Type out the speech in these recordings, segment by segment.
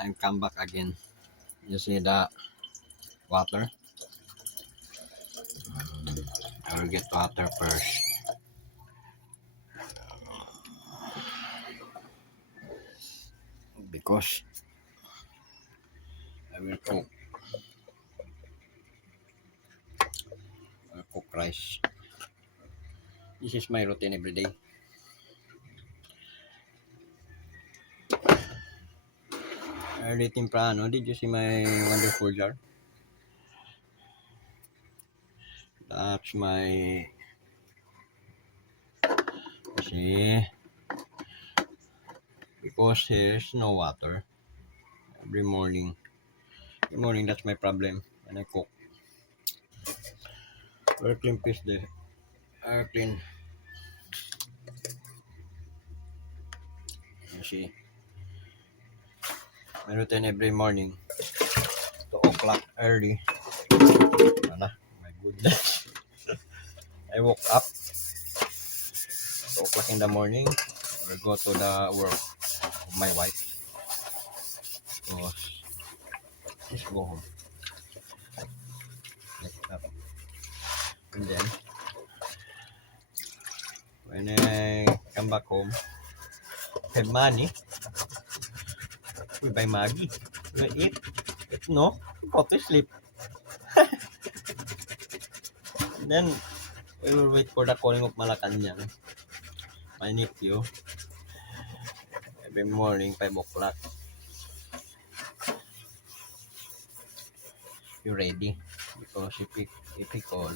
I come back again. You see the water? I will get water first. Because I will cook. Cook rice. This is my routine every day. Early temprano. Did you see my wonderful jar? That's my... See? Because there's no water. Every morning. That's my problem when I cook. Very clean fish there. Very clean. You see? My routine every morning. 2 o'clock early. Wala, my goodness. I woke up 2 o'clock in the morning. I will go to the work of my wife. So, let's go home. Like that. And then, when I come back home, have money, we buy Maggie. We eat. If no, go to sleep. Then, we will wait for the calling of Malacanang. My nephew. Every morning, 5 o'clock. You ready? Because if he call,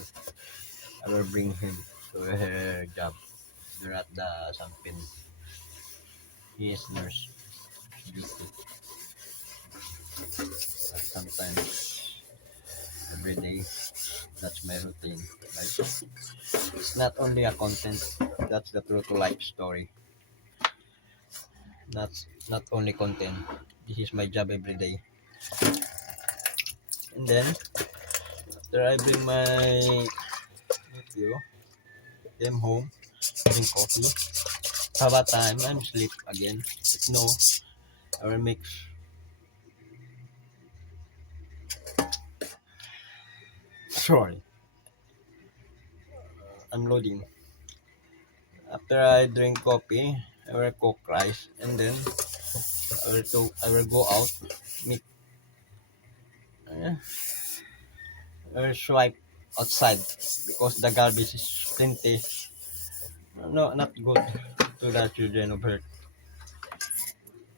I will bring him to her job. They're at the Sampin. He is nurse duty. But sometimes, every day, that's my routine. Like, it's not only a content, that's the true to life story. That's not only content. This is my job every day. And then, after I bring my nephew, them home, drink coffee, have a time, I'm sleep again. If no, I will mix. Sorry. I'm loading. After I drink coffee, I will cook rice, and then I will go out, meet. I will swipe outside because the garbage is plenty. No, not good to the children of Earth.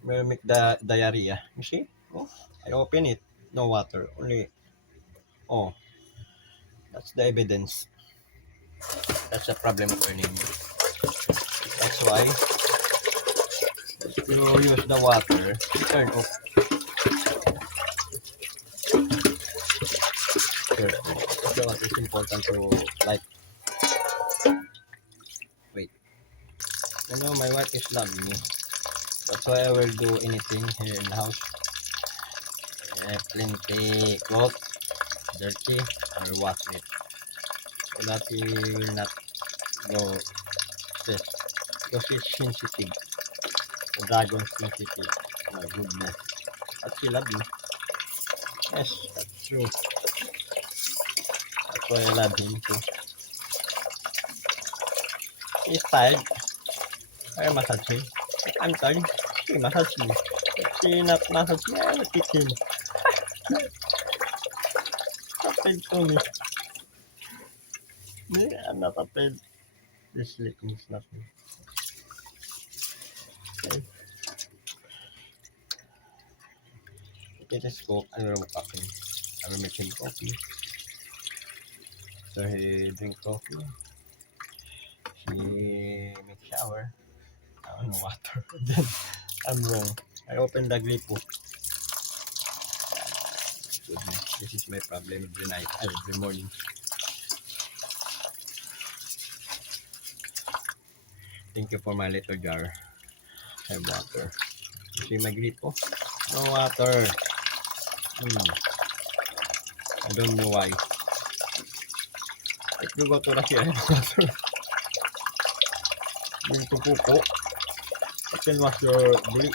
Will make the diarrhea. You see? Oh, I open it. No water. Only. Oh, that's the evidence. That's the problem of earning. That's why if you use the water, turn off. So what is important to like. Wait. You know, my wife is loving me. That's why I will do anything here in the house. Plenty clothes, dirty, I will wash it. So that he will not go stress. Because he's sensitive. The dragon's sensitive. My goodness. But she loves me. Yes, that's true. That's why I love him too. He's tired. I massage him. I'm tired. She massage me. If she not massage me, I will kick him. Afraid to me. Me, I'm not afraid. This licking is nothing. Okay. Okay, let's go. I will cook him. I will make him coffee. So he drink coffee. He make shower. I don't know water. Then I'm wrong. I open the gripo. Goodness, this is my problem every night, every morning. Thank you for my little jar. I have water. You see my gripo? No water. I don't know why. If you go to Russia, I have water. Yung tupuko. You can wash your buli.